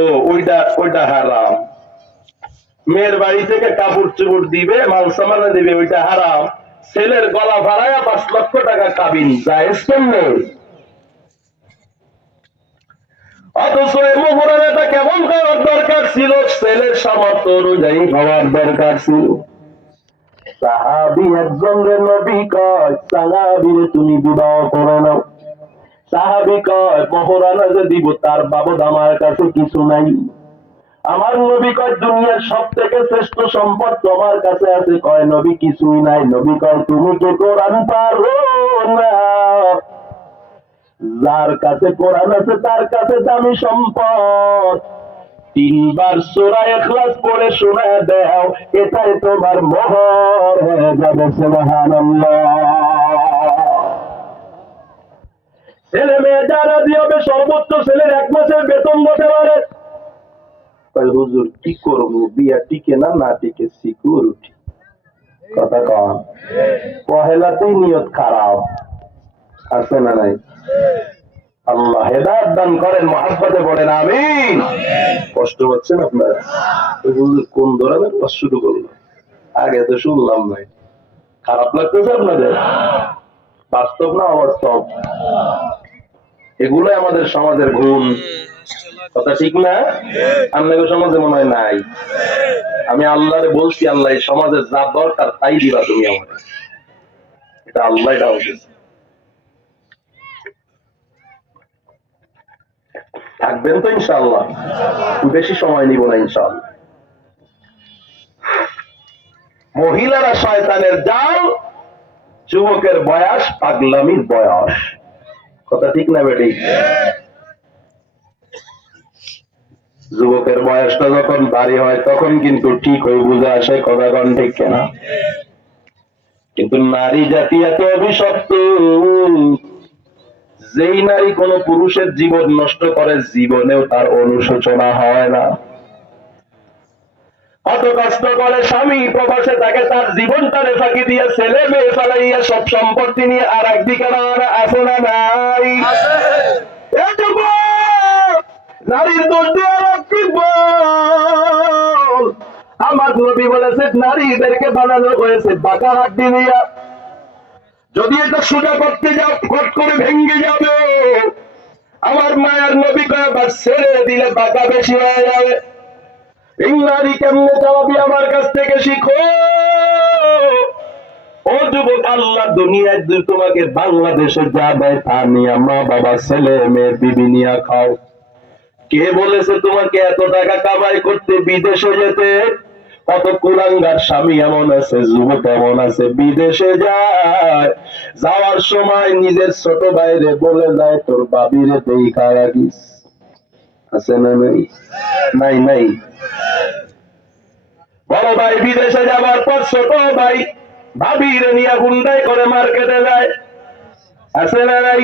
ও ওইটা ওইটা হারাম। মেয়ের বাড়ি থেকে কাপড় চোপড় দিবে, মাল সামানা দিবে, ওইটা হারাম। ছেলের গলা ভাড়ায় 5 লক্ষ টাকা কাবিন, জায়েজ কেমনে? অথচ এই মোহরানাটা কেমন হওয়ার দরকার ছিল? ছেলের সামর্থ্য অনুযায়ী হওয়ার দরকার ছিল। সাহাবী একজন রে নবী কয়, সাহাবীরে তুমি বিবাহ করে নাও। সাহাবী কয়, মোহরানা যে দিব তার বাবদ আমার কাছে কিছু নাই। আমার নবী কয়, দুনিয়ার সব থেকে শ্রেষ্ঠ সম্পদ তোমার কাছে আছে। কয় নবী কিছুই নাই। নবী কয়, তুমি কি কোরআন পারো না? যার কাছে কোরআন আছে তার কাছে দামি সম্পদ। 3 বার সূরা ইখলাস পড়ে শোনায় দাও, এটাই তোমার মোহর হয়ে যাবে। সুবহানাল্লাহ। ছেলে মেয়ে যারা দিবে সর্বোচ্চ ছেলের 1 মাসের বেতন বসে পারে। হুজুর কি করবো, বিয়া টিকে না, না টিকে সিকিউরিটি। কথা কন, পহেলাতেই নিয়ত খারাপ আছে না নাই? আল্লাহ হেদায়েত দান করেন, মহব্বতে বলেন আমিন। কষ্ট হচ্ছেন আপনারা? হুজুর কোন ধরনের কষ্ট শুরু করলো, আগে তো শুনলাম নাই। খারাপ লাগতেছে আপনাদের? বাস্তব না অবাস্তব? এগুলোই আমাদের সমাজের গুণ। কথা ঠিক না? আপনাদের সমাজে মনে হয় নাই। আমি আল্লাহরে বলছি, আল্লাহ এই সমাজে যা দরকার তাই দিবা তুমি আমার। এটা আল্লাহ দাও। থাকবেন তো ইনশাআল্লাহ? বেশি সময় নিব না ইনশাআল্লাহ। মহিলারা শয়তানের জাল, যুবকের বয়স পাগলামির বয়স। কথা ঠিক না বেটি? যুবকের বয়সটা যখন ভারী হয় তখন কিন্তু ঠিক হয়ে বুঝে আসে। কথা কন ঠিক কেনা? কিন্তু নারী জাতি এত অভিশপ্ত, যেই নারী কোন পুরুষের জীবন নষ্ট করে জীবনেও তার অনুশোচনা হয় না। অত কষ্ট করে স্বামী প্রবাসে থাকে, তার জীবনটারে ফাঁকি দিয়ে ছেলে মেয়ে ফেলাইয়া সব সম্পত্তি নিয়ে আর একদিকে আসে না নাই? নারীর দোষ দিয়ে আমার নবী বলেছে নারীদেরকে বানানো হয়েছে বাঁকা হাড্ডি দিয়া। যদি এটা সোজা করতে যাও ফট করে ভেঙে যাবে। আমার মায়ের নবী কয়েকবার ছেড়ে দিলে বাঁকা বেশি হয়ে যাবে। এই নারী কেমনে চালাবি আমার কাছ থেকে শিখো। ও যুবক, আল্লাহ দুনিয়ায় তোমাকে বাংলাদেশে যা দেয় তা নিয়ে মা বাবা ছেলে মেয়ে বিবি নিয়ে খাও। কে বলেছে তোমাকে এত টাকা কামাই করতে বিদেশে যেতে? কত কুলাঙ্গার স্বামী এমন আছে, যুবক এমন আছে, বিদেশে যায়, যাওয়ার সময় নিজের ছোট ভাইরে বলে যায় তোর বাবিরে দেখা রাখিস। আছে না নাই? নাই নাই। বড় ভাই বিদেশে যাবার পর ছোট ভাই ভাবিরে নিয়ে গুন্ডাই করে মার্কেটে যায়। আছে না নাই?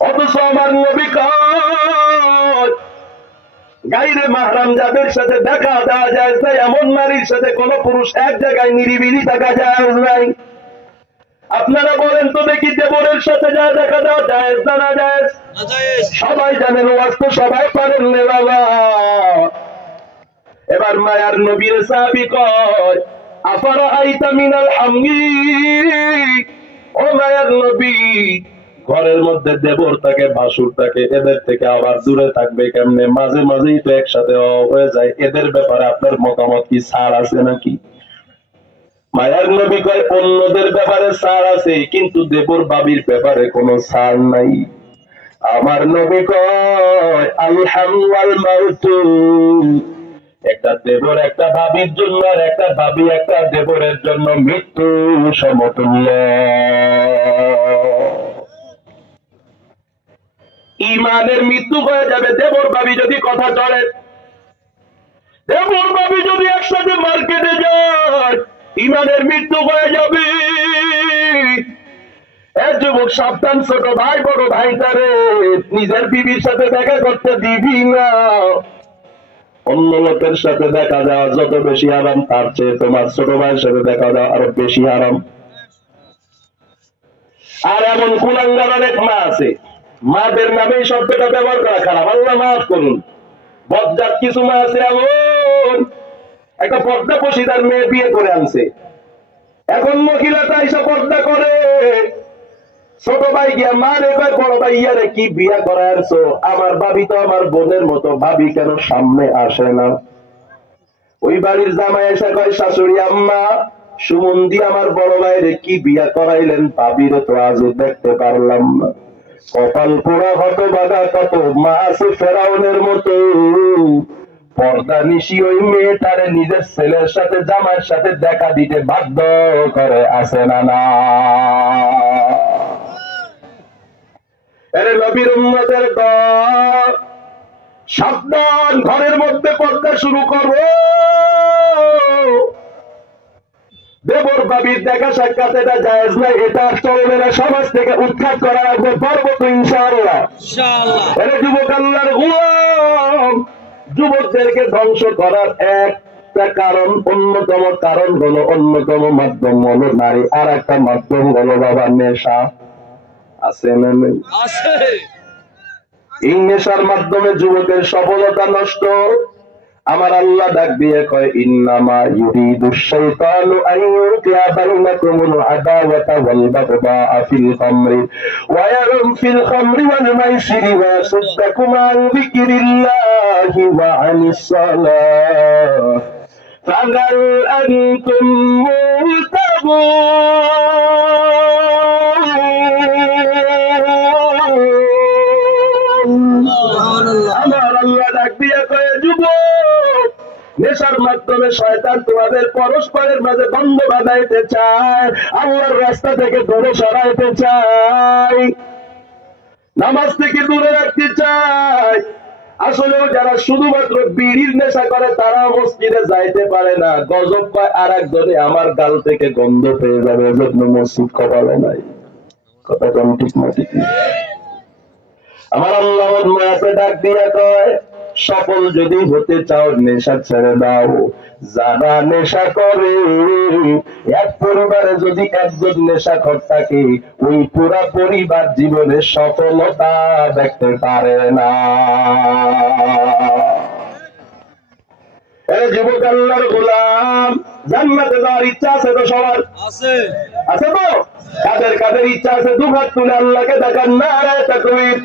অথচ আমার নবী কয় গাইরে মাহরাম যাদের সাথে দেখা দেওয়া যায় না, এমন নারীর সাথে কোন পুরুষ এক জায়গায় নিরিবিলি থাকা যায় নাই। আপনারা বলেন তো দেখি, দেবরের সাথে যা দেখা দেওয়া যায় না না যায়? সবাই জানেন, ওয়াজ তো সবাই পারেন রে বাবা। এবার মায়ার নবীর সাহাবী কয় আফারা আইতা মিনাল হামগি, ও মায়ার নবী, ঘরের মধ্যে দেবর থাকে ভাসুর থাকে, এদের থেকে আবার দূরে থাকবে কেমনে? মাঝে মাঝেই তো একসাথে হয়ে যায়। এদের ব্যাপারে আপনার মতামত কি? ছাড় আছে নাকি? মায়ার নবী কয় অন্যদের ব্যাপারে ছাড় আছে, কিন্তু দেবর বাবির ব্যাপারে কোনো ছাড় নাই। আমার নবী কয় আলহামদুল মাউতু, একটা দেবর একটা ভাবির জন্য আর একটা ভাবি একটা দেবরের জন্য মৃত্যু সমতুল্য। ইমানের মৃত্যু হয়ে যাবে দেবর ভাবি যদি কথা চলে। দেবর ভাবি যদি একসাথে মার্কেটে যায়, ইমানের মৃত্যু হয়ে যাবে। এক যুবক সাবধান, ছোট ভাই বড় ভাইটারে নিজের বিবির সাথে দেখা করতে দিবি না। অন্য লোকের সাথে দেখা যাওয়া যত বেশি আরাম, তার চেয়ে তোমার ছোট ভাইয়ের সাথে দেখা যাওয়া আরো বেশি আরাম। আর এমন কুলাঙ্গার অনেক মা আছে, মাদের নামে এই শব্দটা ব্যবহার করা খারাপ, আল্লাহ মাফ করুন। বজ্জাত কিছু মা আছে এমন, একটা পর্দা পশিদার মেয়ে বিয়ে করে আনছে, এখন মহিলাটা এসে পর্দা করে, ছোট ভাই গিয়া মার এবার বড় ভাই ইয়ারে কি বিয়া করে আনছো, আমার ভাবি তো আমার বোনের মতো, ভাবি কেন সামনে আসে না? ওই বাড়ির জামাই এসে কয়, শাশুড়ি আম্মা সুমন্দি আমার বড় ভাইরে কি বিয়া করাইলেন, ভাবিরে তো আজও দেখতে পারলাম না। কপাল পোড়া হতবাগা কত মা আছে ফেরাউনের মতো, পর্দা নিশি ওই মেয়েটারে নিজের ছেলের সাথে জামাইয়ের সাথে দেখা দিতে বাধ্য করে, আছে না না? এরে নবীর উম্মতের দল, সাবধান, ঘরের মধ্যে পর্দা শুরু করো। দেবর বাবির দেখা সাক্ষাৎ এটা জায়েজ নাই, এটা চলবে না, সমাজ থেকে উৎখাত করা রাখবে, পারবো তো ইনশাআল্লাহ। এরে যুবক আল্লাহর গোলাম, যুবকদেরকে ধ্বংস করার একটা কারণ, অন্যতম কারণ হলো, অন্যতম মাধ্যম হলো নারী, আর একটা মাধ্যম হলো বাবা নেশা। আছে না নেই? এই নেশার মাধ্যমে যুবকের সফলতা নষ্ট। আমার আল্লাহ ডাক দিয়ে কয়, ইন্নামা ইউরিদুশ শাইতানু আন ইউকিয়া বাইনাকুমুল আদাওয়াতা ওয়াল বাগদাআ ফিল খামরি ওয়াল মাইসিরি ওয়া ইয়াসুদ্দাকুম আন যিকরিল্লাহি ওয়া আনিস সালাহ ফাহাল আনতুম মুতাকুন। আমার আল্লাহ ডাক দিয়ে কয়, যুবক, নেশার মাধ্যমে শয়তান তোমাদের পরস্পরের মাঝে দ্বন্দ্ব বাঁধাইতে চায়, আল্লাহর রাস্তা থেকে দূরে সরাইতে চায়, নামাজ থেকে দূরে রাখতে চায়। আসলেও যারা শুধুমাত্র বিড়ির নেশা করে তারা মসজিদে যাইতে পারে না। গজব কয় আর একজনে আমার গাল থেকে গন্ধ পেয়ে যাবে, এজন্য মসজিদ কপালে নাই। কথা কম ঠিক না ঠিক না? আমার আল্লাহ মায়াতে ডাক দিয়া কয়, সফল যদি হতে চাও নেশা ছেড়ে দাও। যারা নেশা করে, এক পরিবারে যদি একজন নেশাখোর থাকে, ওই পুরা পরিবার জীবনে সফলতা দেখতে পারে না। যুবক আল্লাহর গোলাম, জান্নাতে যাওয়ার ইচ্ছা আছে তো সবার? আছে, আছে তো? কাদের কাদের ইচ্ছা আছে দুহাত তুলে আল্লাহকে দেখান, নারায়ে তাকবীর।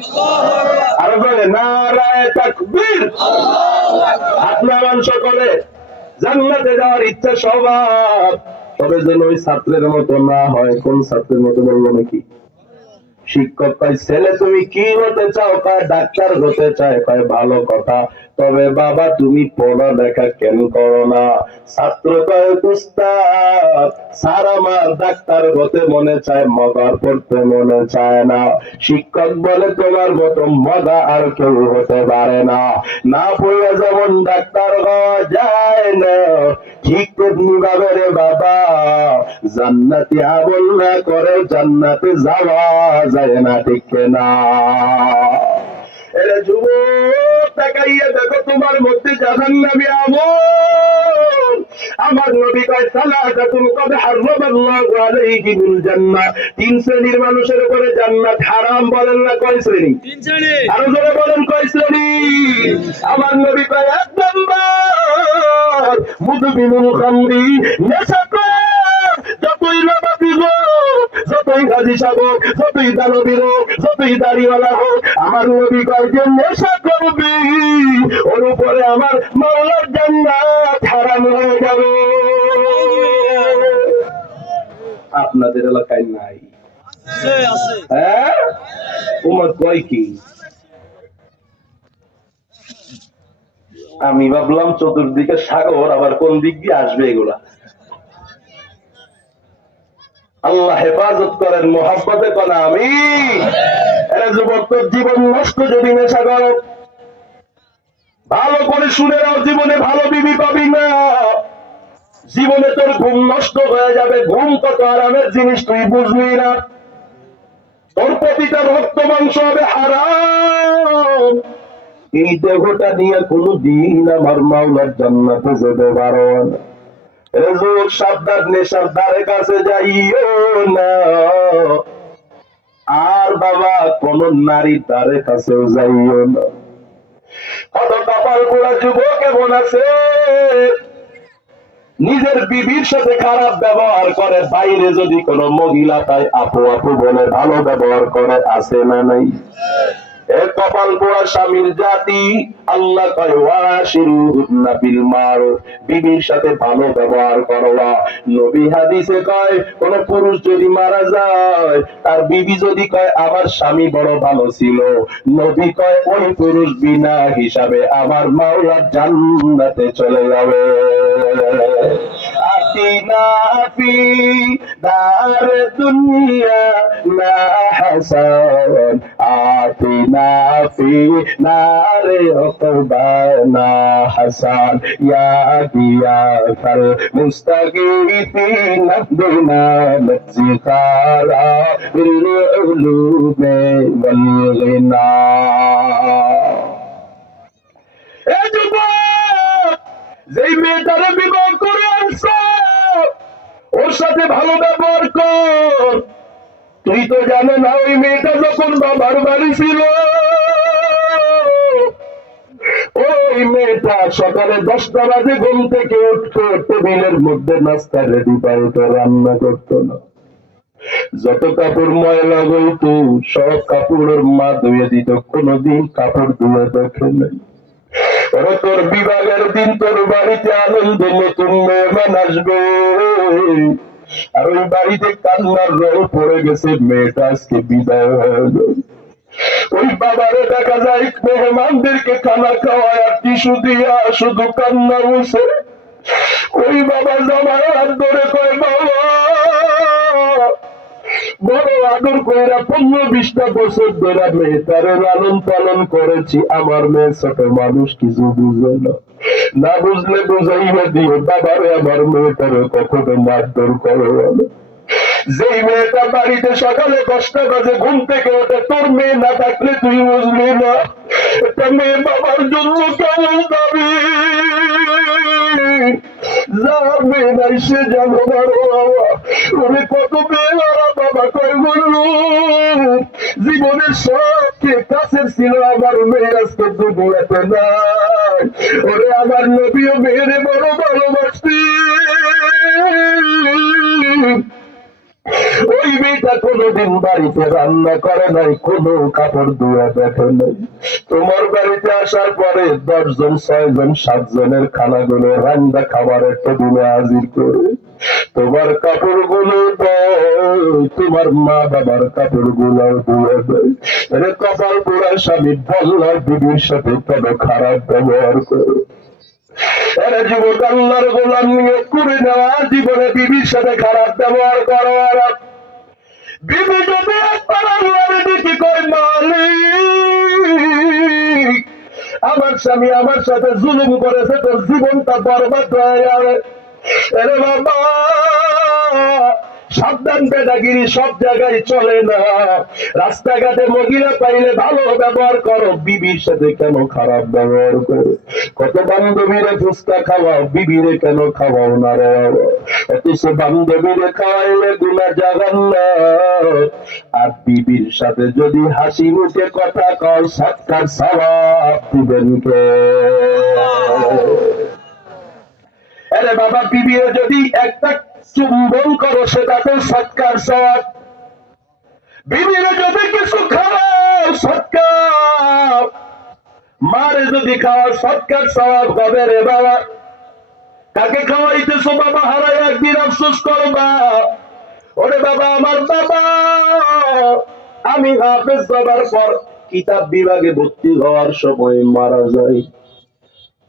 আরো বলে নারায়ে তাকবীর। হাত নামান সকলে। জান্নাতে যাওয়ার ইচ্ছা সবার, তবে যেন ওই ছাত্রের মতো না হয়। কোন ছাত্রের মতো বলবো নাকি? শিক্ষক কয়, ছেলে তুমি কি হতে চাও? কয় ডাক্তার হতে চায়। কয় ভালো কথা, তবে বাবা তুমি পড়ালেখা কেন করো না? ছাত্র কয়, উস্তাদ স্যার আমার ডাক্তার হতে মনে চায়, মজার পড়তে মনে চায় না। শিক্ষক বলে, তোমার মতো মজা আর কেউ হতে পারে না, না পড়ে যেমন ডাক্তার হওয়া যায় না, ঠিক তেমনি ভাবে রে বাবা জান্নাতি আমল না করে জান্নাতে যাওয়া যায় না, ঠিক না? এরে যুবক, তাকাইয়া দেখো তোমার মধ্যে জাহান্নামী আমল। আমার নবী কয়, সালাতাতুন কদ হারামাল্লাহু আলাইহিমুল জান্নাহ, তিন শ্রেণীর মানুষের উপরে জান্নাত হারাম। বলেন না কয় শ্রেণী? তিন শ্রেণী। আরো জোরে বলেন কয় শ্রেণী? আমার নবী কয়, এক নাম্বার মুদবিনুল খামরি, নেশাখোর। যতই নবাবী হোক, যতই গাজী সাহেব হোক, যতই দানবীর হোক, যতই দাড়িওয়ালা হোক, আমার নবী কয় যে নেশা করবি ওর উপরে আমার মাওলার জান্নাত হারাম হয়ে যাবে। আপনাদের এলাকায় নাই? হ্যাঁ, তোমার কয় কি? আমি ভাবলাম চতুর্দিকে সাগর, আবার কোন দিক দিয়ে আসবে এগুলা। আল্লাহ হেফাজত করেন, মোহাব্বতে করেন আমিন। এরা যুবক, তোর জীবন নষ্ট যদি নেশা করো। ভালো করে শুনে নাও, জীবনে ভালো বিবি পাবি না, জীবনে তোর ঘুম নষ্ট হয়ে যাবে। ঘুম কত আরামের জিনিস তুই বুঝবি না। তোর প্রতিটা রক্ত মাংস হবে হারাম। এই দেহটা নিয়ে কোনদিন আমার মাওলার জান্নাতে যেতে পারো না। সাবধান, নেশার দ্বারে কাছে যাইও না। আর বাবা কোন নারী তার কাছেও যাইও না। কত কপাল পোড়া যুবক এমন আছে নিজের বিবির সাথে খারাপ ব্যবহার করে, বাইরে যদি কোনো মহিলা তাই আপু আপু বলে ভালো ব্যবহার করে, আছে না নাই? এ কপাল পোড়া স্বামীর জাতি। আল্লাহ কয় ওয়াশিরুহুন্না বিল মারুফ, বিবির সাথে ভালো ব্যবহার করবা। নবী হাদিসে কয় কোন পুরুষ যদি মারা যায়, তার বিবি যদি কয় আমার স্বামী বড় ভালো ছিল, নবী কয় ওই পুরুষ বিনা হিসাবে আমার মাওলার জান্নাতে চলে যাবে। আতিনা ফি দার দুনিয়া না হাসান, আতিনা ফি নারে উকবানা হাসান, ইয়া গিয়াসাল মুস্তাগীথিন বিনা নজিকারা বিল উলুমে ওয়াল গিনা। এ যুবক, যেই মেয়েটারে বিবাহ করে আনছো ওর সাথে ভালো ব্যবহার কর। তুই তো জানো না ওই মেয়েটা যখন বাবার বাড়ি ছিল, ওই মেয়েটা সকালে 10টা বাজে ঘুম থেকে উঠতো, টেবিলের মধ্যে নাস্তা রেডি পাইতো, রান্না করতো না। যত কাপড় ময়লা হইতো সব কাপড়ের মা ধুয়ে দিত, কোনোদিন কাপড় ধুয়ে দেখে নাই। ওরা তোর বিবাহের দিন তোর বাড়িতে আনন্দ, নতুন মেহমান আসবে, আর ওই বাড়িতে কান্নার রোল পড়ে গেছে, মেয়েটা আজকে বিদায় হয়ে গেল। ওই বাবারে দেখা যায় মেহমানদেরকে খানা খাওয়ায় আর টিস্যু দিয়া শুধু কান্না বসে। ওই বাবা জামাই হাত ধরে কয় বাবা বড় আদর কইরা 15-20টা বছর ধরে মেয়েটারে লালন পালন করেছি, আমার মেয়ে ছোট মানুষ কিছু বুঝে না, না বুঝলে বুঝাইয়া দিও বাবারে আমার মেয়েটারে কখনো মারধর করো না। যেই মেয়েটা বাড়িতে সকালে 10টা বাজে ঘুম থেকে ওঠে, তোর মেয়ে না থাকলে তুই বুঝলি না একটা মেয়ে বাবার জন্য কেমন দাবি। যার মেয়ে নাই সে জানো বাবা, ওরে কত মেয়েরা বাবা কয় বললো জীবনের সবচেয়ে কাছের ছিল আমার মেয়ে, আজকে দুনিয়াতে নাই। ওরে আমার নবীও মেয়েরে বড় ভালোবাসতি। ওই মেয়েটা কোনোদিন বাড়িতে রান্না করে নাই, কোনো কাপড় ধোয়া দেখে নাই। তোমার বাড়িতে আসার পরে 10 জন 6 জন 7 জনের খানাগুলো রান্না খাবারের টেবিলে হাজির করে তোমার কাপড় গুলো তোমার মা বাবার কাপড় গুলো ধুয়ে দেয়। কপাল পোড়া স্বামী বল্লার বিবির সাথে কেন খারাপ ব্যবহার করে? এরা যুবক আল্লাহর গোলাম নিয়োগ করে নেওয়া, জীবনে বিবির সাথে খারাপ ব্যবহার করো। বিবি যদি একবার আল্লাহর দিকে কয় মালিক আমার স্বামী আমার সাথে জুলুম করেছে, তোর জীবনটা বরবাদ হয়ে যাবে। আরে বাবা সাবধান, বেদাগিরি সব জায়গায় চলে না। রাস্তাঘাটে মহিলা পাইলে ভালো ব্যবহার করো, বিবির সাথে কেন খারাপ ব্যবহার করো? কত বান্ধবীরে ফুচকা খাওয়াও, বিবিরে কেন খাওয়াও না রে? অথচ বান্ধবীরে খাওয়াইলে গুনাহ জাহান্নাম, আর বিবির সাথে যদি হাসি মুখে কথা কও সৎকার সওয়াব দিবেন কে? আরে বাবা বিবিরে যদি একটা চুম্বন করো সেটাতে সৎকার সওয়াব, বিবিরে যদি কিছু খাওয়াও সৎকার, মারে যদি খাওয়া সৎকার সওয়াব হবে রে বাবা। কাকে খাওয়াইতেছো বাবা হারাই একদিন আফসোস করবা। ওরে বাবা আমার বাবা, আমি হাফেজ বাবার পর কিতাব বিভাগে ভর্তি হওয়ার সময় মারা যায়,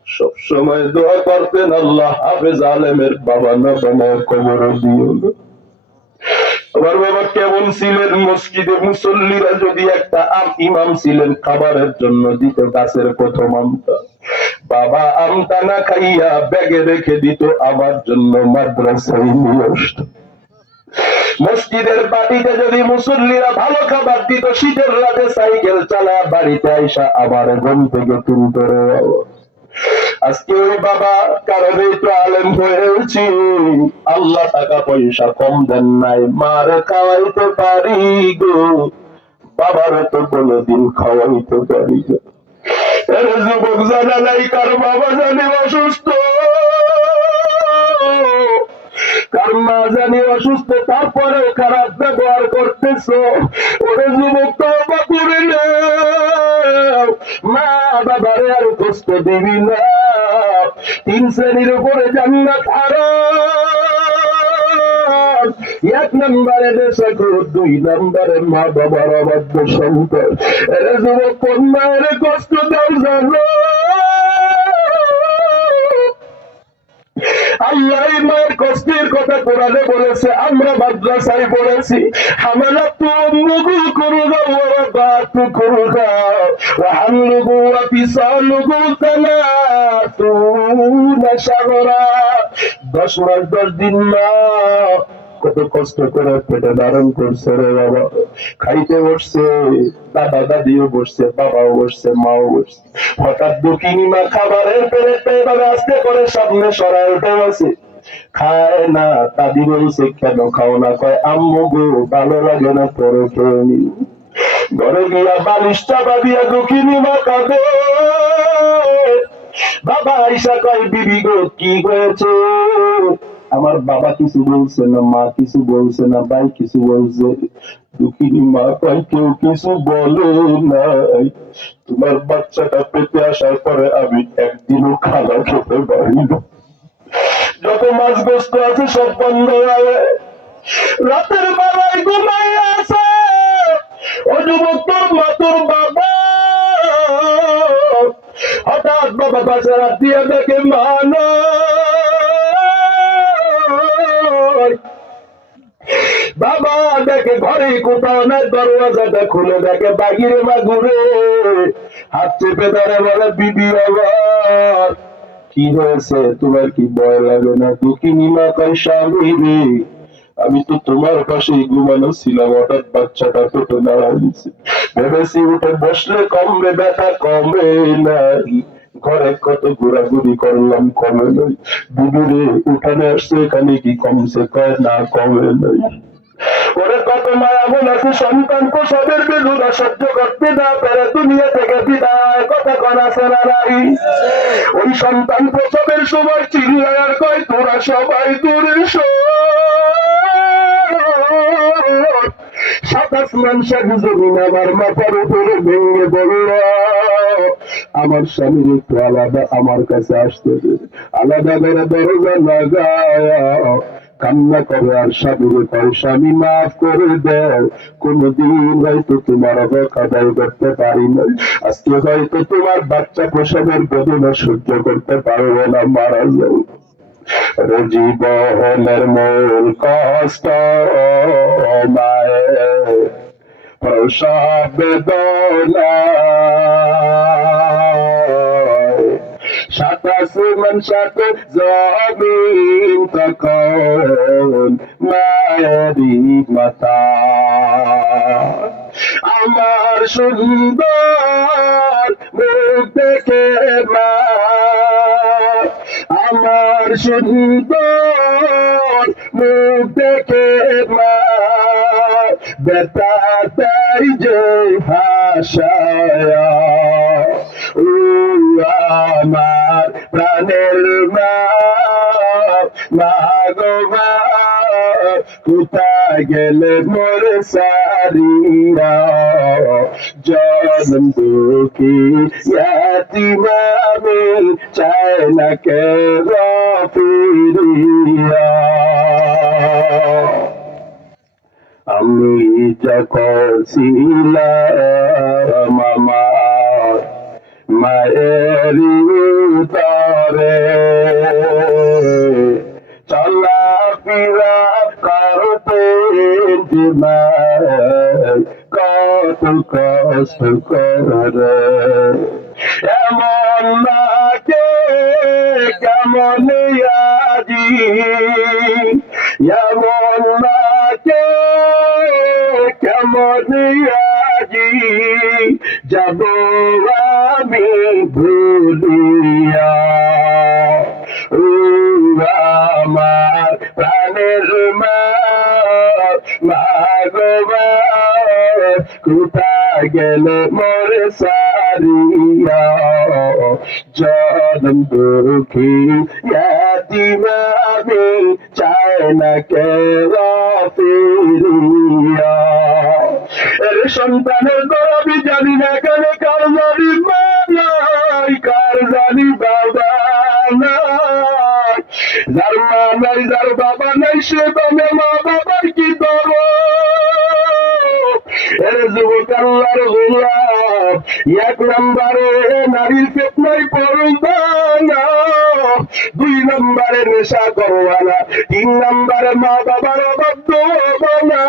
সব সময় দোয়া করতেন আল্লাহ হাফেজ আলেমের বাবা না বানায় কবর দিও না। আমার বাবা কেমন ছিলেন, মসজিদে মুসল্লিরা যদি একটা ইমাম ছিলেন, খাবারের জন্য দিত গাছের প্রথম আমটা, বাবা আমটা না খাইয়া ব্যাগে রেখে দিত, আমার জন্য মাদ্রাসায় নিয়ে আসত। মসজিদের বাড়িতে যদি মুসল্লিরা ভালো খাবার দিত, শীতের রাতে সাইকেল চালা বাড়িতে আইসা আবার ঘুম থেকে তুলতে রে। আজকে ওই বাবা কারণে তো আলেম হয়েছি, আল্লাহ টাকা পয়সা কম দেন নাই, মার খাওয়াইতে পারি গো, বাবার তো কোনোদিন খাওয়াইতে পারি না। এর যুবক জানা নাই কার বাবা জানি অসুস্থ, কার মা জানি অসুস্থ, তারপরেও খারাপ ব্যবহার করতেছ। ওরে যুবক তওবা করে নাও, মা বাবারে আর কষ্ট দিবি না। 3 শ্রেণীর উপরে জান্নাত হারাম। 1 নম্বরে নেশাখোর, 2 নম্বরে মা বাবার অবাধ্য সন্তান। এরে যুবক কোন মায়ের কষ্ট দাও জানো? আল্লাহ মায়ের কষ্টের কথা কোরআনে বলেছে, আমরা মাদ্রাসায় পড়েছি। হামালাতু উম্মুহু কুরহা ওয়া রাদাতু কুরহা ওয়া হামলুহু ওয়া ফিসালুহু 30 শাহরা। 10 মাস 10 দিন মা কত কষ্ট করে পেটে ধারণ করছে রে বাবা। খাইতে বসছে, দাদা দাদিও বসছে, বাবাও বসছে, মাও বসছে। হঠাৎ দুঃখিনী মা খাবারের প্লেটটা এভাবে আস্তে করে সামনে সরায় উঠে গেছে। খায় না। দাদি বলছে কেন খাও না? কয় আম্মু গো ভালো লাগে না, পরে খেয়ে নি। ঘরে গিয়া বালিশটা বাঁধিয়া দুঃখিনী মা কাঁদে। বাবা আইসা কয় বিবি গো কি হয়েছে? আমার বাবা কিছু বলছে না, মা কিছু বলছে না, ভাই কিছু বলছে। দুঃখিনী মা কয় কেউ কিছু বলে নাই। তোমার বাচ্চাটা পেটে আসার পরে আমি একদিনও খানা খেতে পারি না। যত মাছ গোস্ত আছে সব বন্ধ হয়ে রাতের বেলায় ঘুমাই আছে। ও যুবক তোর মা তোর বাবা হঠাৎ বাবা পাশে রাত দিয়ে দেখে মা নাই। বাবা দেখে ঘরে কোথাও নাই, দরওয়াজাটা খুলে দেখে বাহিরে মা ঘুরে হাত চেপে ধরে বলে বিবি আবার কি হয়েছে? তোমার কি ভয় লাগে না? দুঃখিনী মা কয় স্বামী রে, আমি তো তোমার পাশেই ঘুমানো ছিলাম, হঠাৎ বাচ্চাটা পেটে দাঁড়ায় দিচ্ছে। ভেবেছি উঠে বসলে কমবে, ব্যথা কমে নাই। ঘরে কত ঘোরাঘুরি করলাম, কমে নাই। বিবিরে উঠানে আসছে, এখানে কি কমছে? কয় না কমে নাই। ওরে কত মায়া মন আছে, সন্তান প্রসবের বেদনা সহ্য করতে না পেরে দুনিয়া থেকে বিদায়, কথা কন আছে না নাই? ওই সন্তান প্রসবের সময় চিল্লায় আর কয় তোরা সবাই দূরে সর। 27 মানুষের জমিন আমার মাথার উপরে ভেঙে বলল আমার স্বামীর একটু আলাদা আমার কাছে আসতে দে। আলাদা করে দরজা লাগায় কান্না করে আর স্বামীর কয় স্বামী মাফ করে দাও, কোনদিন হয়তো তোমার হক আদায় করতে পারি না, আজকে হয়তো তোমার বাচ্চা প্রসবের বেদনা সহ্য করতে পারবো না, মারা যাও। জীবনের মূল কষ্ট মায়ের প্রসব বেদনা। 27 মান সাথে জমিন তখন মায়েরই মাতা। আমার সুন্দর মুখ দেখে মা, আমার সুন্দর মুখ দেখে মা বেতা তাই যে হাসায়া। ও আমার প্রাণের মা, মা গো মা কোথায় গেলে মোর সারিয়া, জনম দুঃখী ইয়াতীম আমি চাই না কে ফিরিয়া। আমি যখন ছিলাম আমার মায়ের উদরে, চলা ফিরা করতে কত কষ্ট করে, এমন লাগে কেমন আজি, এমন লাগে কেমন আজি যাব আমি ভুলিয়া। ও আমার প্রাণের মা, মা গো মা কোথায় গেলে মোরে সারিয়া জনম দুঃখী ইয়াতিম আমি চাই না কেউ ফিরিয়া। এর সন্তানের দরবি জানি না কেন, কার জানি মা নাই, কার জানি বাবা নাই, যার মা নাই যার বাবা নাই সে তবে মা বাবার কি করো। এর যুবক আল্লাহর গোলাম, এক নম্বরে নারীর ফিতনায় পড়বা না, 2 নম্বরে নেশা করবা না, 3 নম্বরে মা বাবার অবাধ্য হবা না।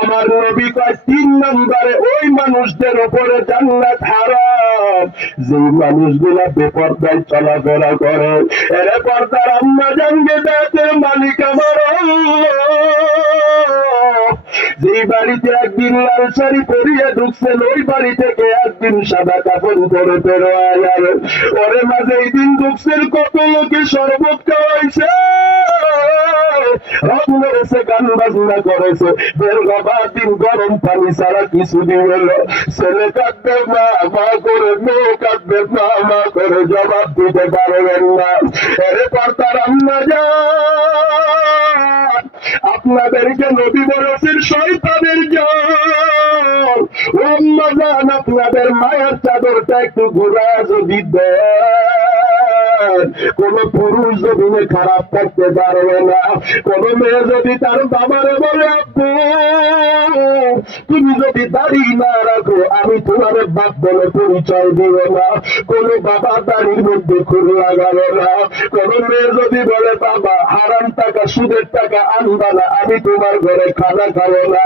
আমার নবী কয় 3 নম্বরে ওই মানুষদের উপরে জান্নাত হারাম যে মানুষগুলা বেপরদায় চলাফেরা করে। এরে পর্দার আম্মা জানবে দাঁতের মালিক আমার যে বাড়িতে একদিন লাল শাড়ি পরিয়ে ঢুকছেন, ওই বাড়ি থেকে একদিন সাদা কাপড় পরে বেরোয় যাবে। ওরে মাঝে এই দিন ঢুকছেন, কত লোকে শরবত খাওয়াইছে, রং করেছে, গান বাজনা করেছে, বের হবার দিন গরম পানি ছাড়া কিছু দিবে না। ছেলে কাঁদবে মা মা করে, মেয়ে কাঁদবে মা মা করে, জবাব দিতে পারবেন না। এরে পর্দার আম্মা জান, আপনাদেরকে নবী বলেছেন শয়তানের জান। ও আম্মা জান, আপনাদের মায়ের চাদরটা একটু ঘুরা যদি দেন, কোন পুরুষ জমিনে খারাপ থাকতে পারবে না। কোন মেয়ে যদি তার বাবারে বলে আব্বু তুমি যদি দাড়ি না রাখো আমি তোমার বাপ বলে পরিচয় দিব না। কোন বাবা দাড়ির মধ্যে খুর লাগাবে না। কোন মেয়ে যদি বলে বাবা হারাম টাকা সুদের টাকা আনবা না, আমি তোমার ঘরে খানা খাবো না,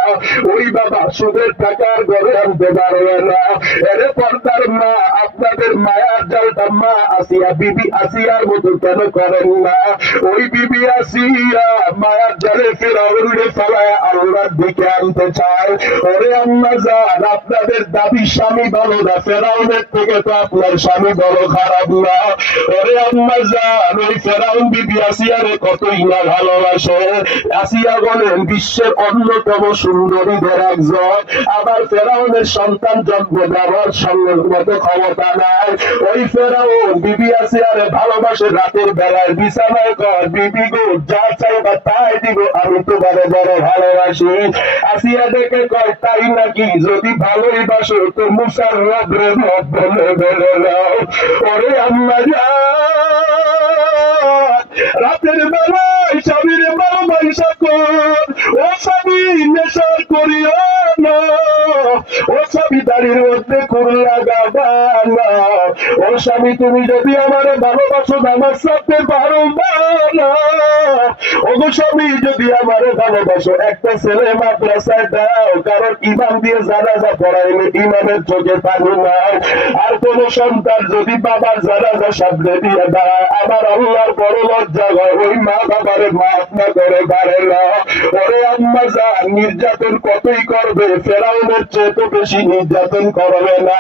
ওই বাবা সুদের টাকার ঘরে আনতে পারবে না। এরে পর্দার মা, আপনাদের মায়ার জালটা মা আসিয়া বিবি আসিয়ার মতো কেন করেন না? ওই বিবি আসিয়া মায়ার জালে ফেরাউনকে ফেলায় আল্লাহর দিকে আনতে চায়। ওরে আম্মা জান, আপনাদের দাবি স্বামী ভালো না, ফেরাউনের থেকে তো আপনার স্বামী বড় খারাপ না। ওরে আম্মা জান, ওই ফেরাউন বিবি আসিয়ারে কতই না ভালোবাসে। আসিয়া বলেন বিশ্বের অন্যতম সুন্দরীদের একজন, আবার ফেরাউনের সন্তান জন্ম দেওয়ার মতো ক্ষমতা নাই। ওই ফেরাউন বিবি আসিয়ারে ভালোবাসে, রাতের বেলায় বিছানায় কর বিবি গো যা চাইবা তাই দিব, আমি তোমারে বড় ভালোবাসি। আসিয়া দেখে কয় তাই নাকি, যদি ভালোই বাসো তো মুসার রদ্রে মত বলে বেলে নাও। ওরে আম্মা জান, রাতের বেলায় স্বামীর ভালোবাসা কর, ও স্বামী নেশা করিও না, ও স্বামী দাড়ির মধ্যে খুর লাগাবা না। ও স্বামী তুমি যদি আমার ভালোবাসো নামাজ পড়তে পারো না, ও গো স্বামী যদি আমার ভালোবাসো একটা ছেলে মাদ্রাসায় দাও, কারণ ইমাম দিয়ে জানাজা পড়াইলে ইমামের চোখে পানি নাই। আর কোন সন্তান যদি বাবার জানাজা সামনে দিয়ে দাঁড়ায়, আমার আল্লাহর বড় লজ্জা হয়, ওই মা বাবারে মাফ না করে পারে না। ওরে আম্মা জান, নির্যাতন কতই করবে, ফেরাউনের চেয়ে তো বেশি নির্যাতন করবে না।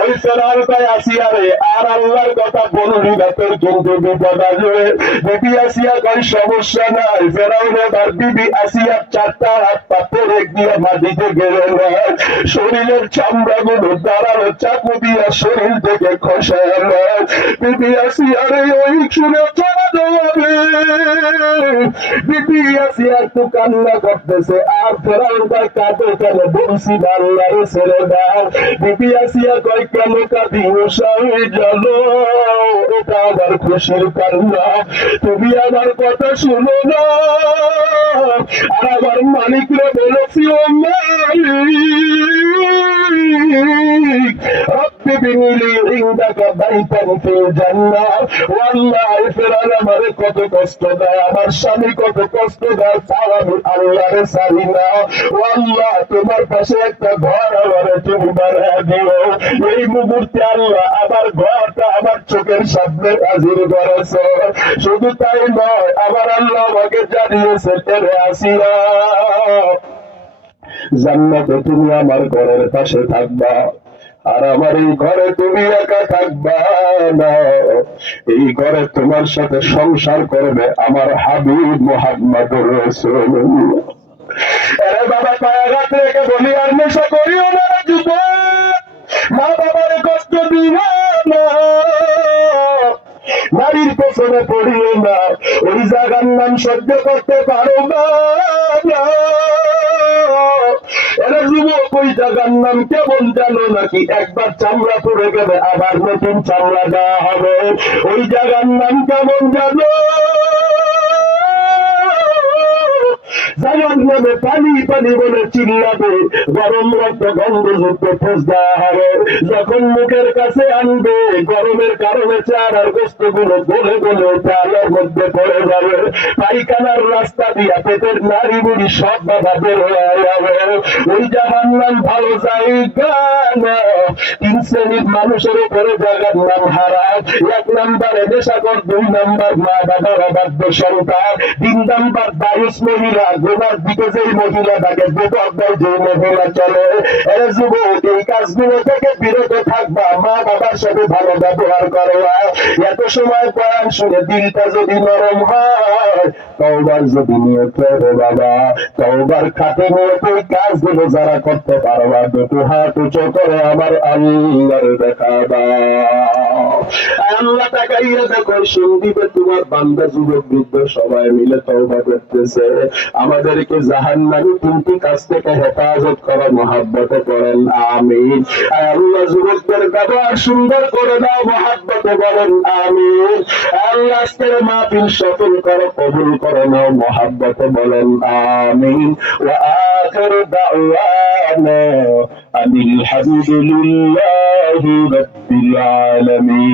ওই ফেরাউন কয় আসিয়ারে আর আল্লাহর কথা বলবি না, তোর কিন্তু বিপদ আসবে। বিবি আসিয়া কয় সমস্যা নাই। ফেরাউন এবার বিবি আসিয়া 4টা হাত পা পরে দিয়ে মাটিতে গেলে নেয়, শরীরের চামড়া গুলো দাঁড়ানো চাকু দিয়া শরীর থেকে খসায় নেয়। বিবি আসিয়ারে ওই শুনে চলা যাবে, বিবি আসিয়া একটু কান্না করতেছে, আর ফেরাউন কয় কাঁদো কেন, বলছি আল্লাহরে ছেড়ে দাও। বিবি আসিয়া কয় কেন কাঁদি, ও স্বামী জানো এটা আমার খুশির কান্না, তুমি আমার কথা শুনো না। আর আমার মালিকরে বলেছি, ও মালিক রব্বি বিনিলি ইনদাকা বাইতান ফিল জান্নাহ। ও আল্লাহ, ফেরাউন আমারে কত কষ্ট দেয়, আমার স্বামী কত কষ্ট দেয়, তাও আমি আল্লাহরে ছাড়ি না। ও আল্লাহ, তোমার পাশে একটা ঘর আমারে তুমি বানায় দিও। এই মুহূর্তে আল্লাহ আমার ঘরটা আমার চোখের সামনে হাজির করেছে। শুধু তাই নয়, আমার আল্লাহ আমাকে জানিয়েছে, এরে আসিয়া জান্নাতে তুমি আমার ঘরের পাশে থাকবা, আর আমার এই ঘরে তুমি একা থাকবা না, এই ঘরে তোমার সাথে সংসার করবে আমার হাবিব মুহাম্মদুর রাসূলুল্লাহ। আরে বাবা পায়াঘাত রেখে বলি আর নেশা করিও না যুবক, মা বাবার কষ্ট দিও না, নারীর পেছনে পড়িও না, ওই জায়গার নাম সহ্য করতে পারো না। এরা যুবক ওই জায়গার নাম কেমন জানো নাকি? একবার চামড়া পড়ে গেলে আবার নতুন চামড়া দেওয়া হবে। ওই জায়গার নাম কেমন জানো? জানার নামে পানি পানি বলে চিল্লাবে, গরম রক্ত গন্ধযুক্ত খোঁজ দেওয়া হবে। যখন মুখের কাছে আনবে, গরমের কারণে চারার গোস্ত গুলো গলে গলে চালের মধ্যে পড়ে যাবে। পায়খানার রাস্তা দিয়া পেটের নারী বুড়ি সব বাধা বের হয়ে যাবে। ওই জায়গার নাম ভালো জায়গা না। 3 শ্রেণীর মানুষের উপরে জায়গার নাম হারাম। 1 নাম্বারে নেশাকর, 2 নাম্বার মা বাবার অবাধ্য সন্তান, 3 নাম্বার দায়ুস মহিলা, গোনার দিকে যেই মহিলা তাকে বেপরদায় যে মহিলা চলে। এরা যুবক এই কাজগুলো থেকে বিরত থাকবা, মা বাবার সাথে ভালো ব্যবহার করবা। এত সময় কোরআন শুনে দিলটা যদি নরম হয়, তওবার যদি নিয়ত হবে বাবা, তওবার খাতে নিয়ত এই কাজগুলো যারা করতে পারবা, দুটো হাত উঁচু করে আমার আল্লাহর দেখাবা। আল্লাহ তাকাইয়া দেখো, শুনদিবে তোমার বান্দা যুবক বৃদ্ধ সবাই মিলে তওবা করতেছে। আমাদেরকে জাহান্নামী 3টি কাজ থেকে হেফাজত করো, মহাব্বতে পড়েন আমিন। আল্লাহ যুবকদের ব্যবহার সুন্দর করে দাও, মহাব্বতে বলেন আমিন। আল্লাহ আজকের মাহফিল সফল করো, কবুল করে নাও, মহাব্বতে বলেন আমিন। ওয়া আখিরু দাওয়ানা আনিল হামদুলিল্লাহি রাব্বিল আলামিন।